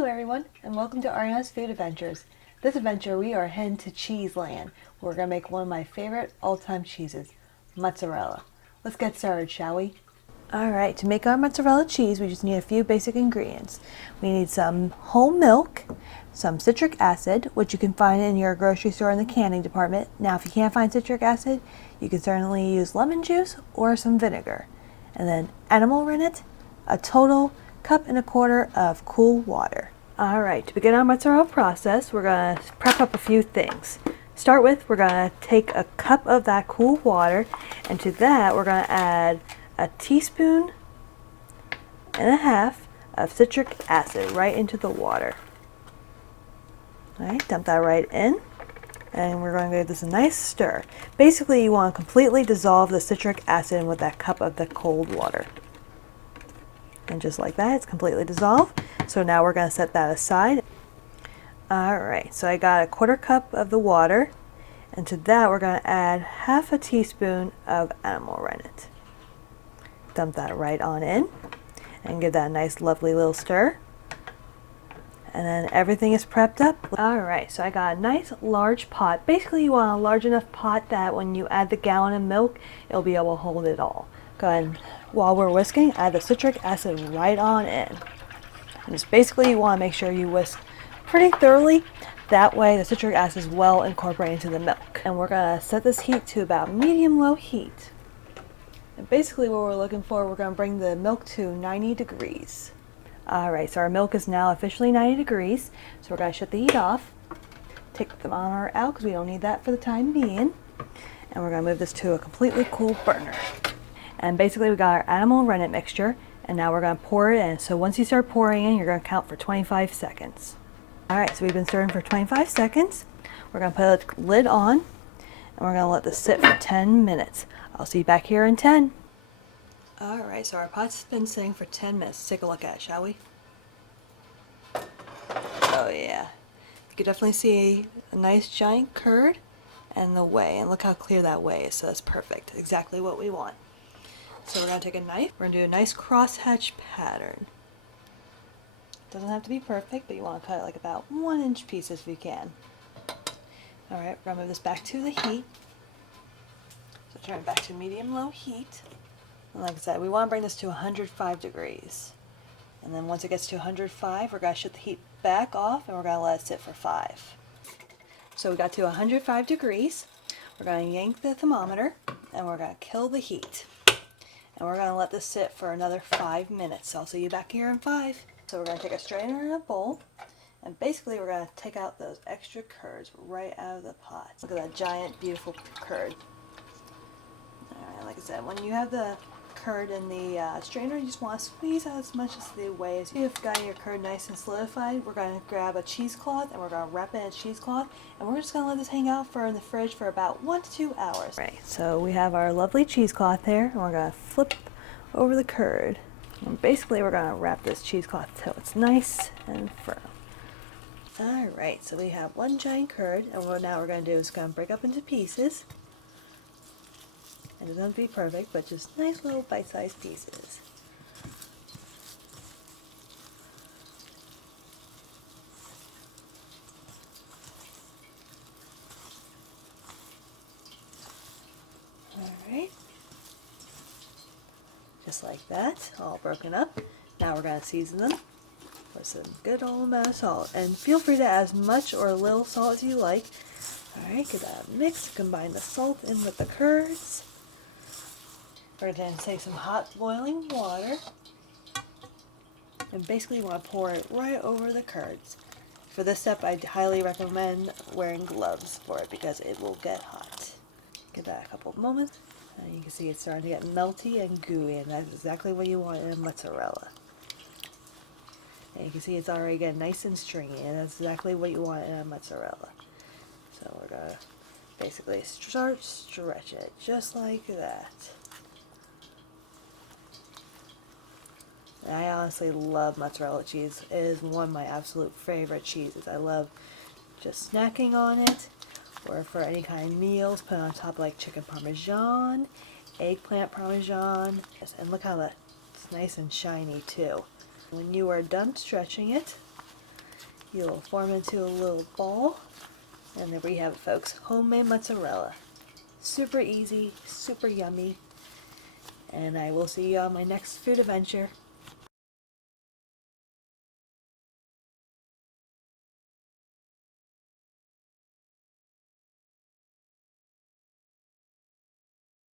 Hello everyone, and welcome to Ariana's Food Adventures. This adventure we are heading to Cheese Land, where we're going to make one of my favorite all-time cheeses, mozzarella. Let's get started, shall we? Alright, to make our mozzarella cheese we just need a few basic ingredients. We need some whole milk, some citric acid, which you can find in your grocery store in the canning department. Now if you can't find citric acid, you can certainly use lemon juice or some vinegar. And then animal rennet, a total cup and a quarter of cool water. Alright, to begin our mozzarella process, we're going to prep up a few things. Start with, we're going to take a cup of that cool water, and to that we're going to add a teaspoon and a half of citric acid right into the water. Alright, dump that right in, and we're going to give this a nice stir. Basically, you want to completely dissolve the citric acid with that cup of the cold water. And just like that, it's completely dissolved. So now we're going to set that aside. Alright, so I got a quarter cup of the water, and to that we're going to add half a teaspoon of animal rennet. Dump that right on in and give that a nice lovely little stir. And then everything is prepped up. Alright, so I got a nice large pot. Basically you want a large enough pot that when you add the gallon of milk, it'll be able to hold it all. Go ahead and while we're whisking, add the citric acid right on in. And just basically you want to make sure you whisk pretty thoroughly. That way the citric acid is well incorporated into the milk. And we're going to set this heat to about medium-low heat. And basically what we're looking for, we're going to bring the milk to 90 degrees. Alright, so our milk is now officially 90 degrees. So we're going to shut the heat off. Take the thermometer out because we don't need that for the time being. And we're going to move this to a completely cool burner. And basically we got our animal rennet mixture, and now we're going to pour it in. So once you start pouring in, you're going to count for 25 seconds. Alright, so we've been stirring for 25 seconds. We're going to put the lid on, and we're going to let this sit for 10 minutes. I'll see you back here in 10. Alright, so our pot's been sitting for 10 minutes. Let's take a look at it, shall we? Oh yeah. You can definitely see a nice giant curd and the whey. And look how clear that whey is, so that's perfect. Exactly what we want. So we're going to take a knife, we're going to do a nice crosshatch pattern. Doesn't have to be perfect, but you want to cut it like about 1-inch pieces if you can. Alright, we're going to move this back to the heat. So turn it back to medium-low heat. And like I said, we want to bring this to 105 degrees. And then once it gets to 105, we're going to shut the heat back off and we're going to let it sit for 5. So we got to 105 degrees. We're going to yank the thermometer and we're going to kill the heat. And we're going to let this sit for another 5 minutes. So I'll see you back here in 5. So we're going to take a strainer and a bowl. And basically we're going to take out those extra curds right out of the pot. Look at that giant, beautiful curd. Alright, like I said, when you have the curd in the strainer, you just want to squeeze out as much as the whey. So you've got your curd nice and solidified. We're going to grab a cheesecloth and we're going to wrap it in a cheesecloth, and we're just going to let this hang out in the fridge for about 1 to 2 hours. Right, so we have our lovely cheesecloth here, and we're going to flip over the curd. And basically we're going to wrap this cheesecloth till it's nice and firm. Alright, so we have one giant curd, and what now we're going to do is going to break up into pieces. It doesn't have to be perfect, but just nice little bite-sized pieces. Alright. Just like that, all broken up. Now we're going to season them with some good old amount of salt. And feel free to add as much or a little salt as you like. Alright, get that mixed, combine the salt in with the curds. We're going to take some hot boiling water, and basically you want to pour it right over the curds. For this step I highly recommend wearing gloves for it because it will get hot. Give that a couple of moments, and you can see it's starting to get melty and gooey, and that's exactly what you want in a mozzarella. And you can see it's already getting nice and stringy, and that's exactly what you want in a mozzarella. So we're going to basically start stretch it just like that. And I honestly love mozzarella cheese. It is one of my absolute favorite cheeses. I love just snacking on it, or for any kind of meals, put it on top like chicken parmesan, eggplant parmesan, and look how that's nice and shiny too. When you are done stretching it, You'll form into a little ball, and there we have it, folks. Homemade mozzarella. Super easy, super yummy, and I will see you on my next food adventure.